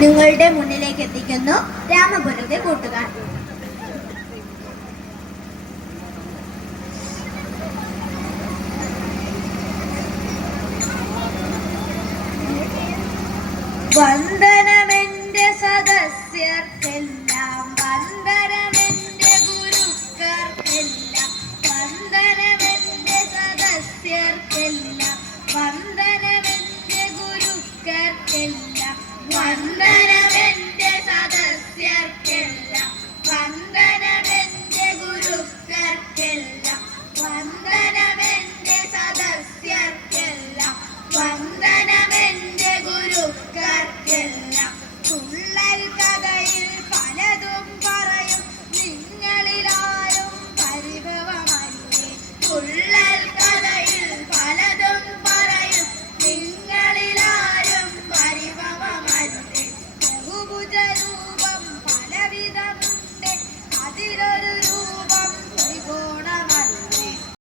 നിങ്ങളുടെ മുന്നിലേക്ക് എത്തിക്കുന്നു രാമപുരത്തെ കൂട്ടുകാർ. വന്ദനമെന്റെ സദസ്യർക്കെല്ലാം, വന്ദനമെന്റെ ഗുരുക്കർക്കെല്ലാം, വന്ദനമെന്റെ സദസ്യർക്കെല്ലാം, വന്ദനമെന്റെ ഗുരുക്കർക്കെല്ലാം, വന്ദനമെന്റെ സദസ്യർക്കെല്ലാം, വന്ദനമെന്റെ ഗുരുക്കർക്കെല്ലാം, വന്ദനമെന്റെ സദസ്യർക്കെല്ലാം, വന്ദനമെന്റെ ഗുരുക്കർക്കെല്ലാം. തുള്ളൽ കഥയിൽ പലതും പറയും നിങ്ങളിലാരും പരിഭവമല്ലേ. തുള്ളൽ കഥയിൽ പലതും പറയും നിങ്ങളിലാരും പരിഭവമല്ലേ. ബഹുഭുജരൂ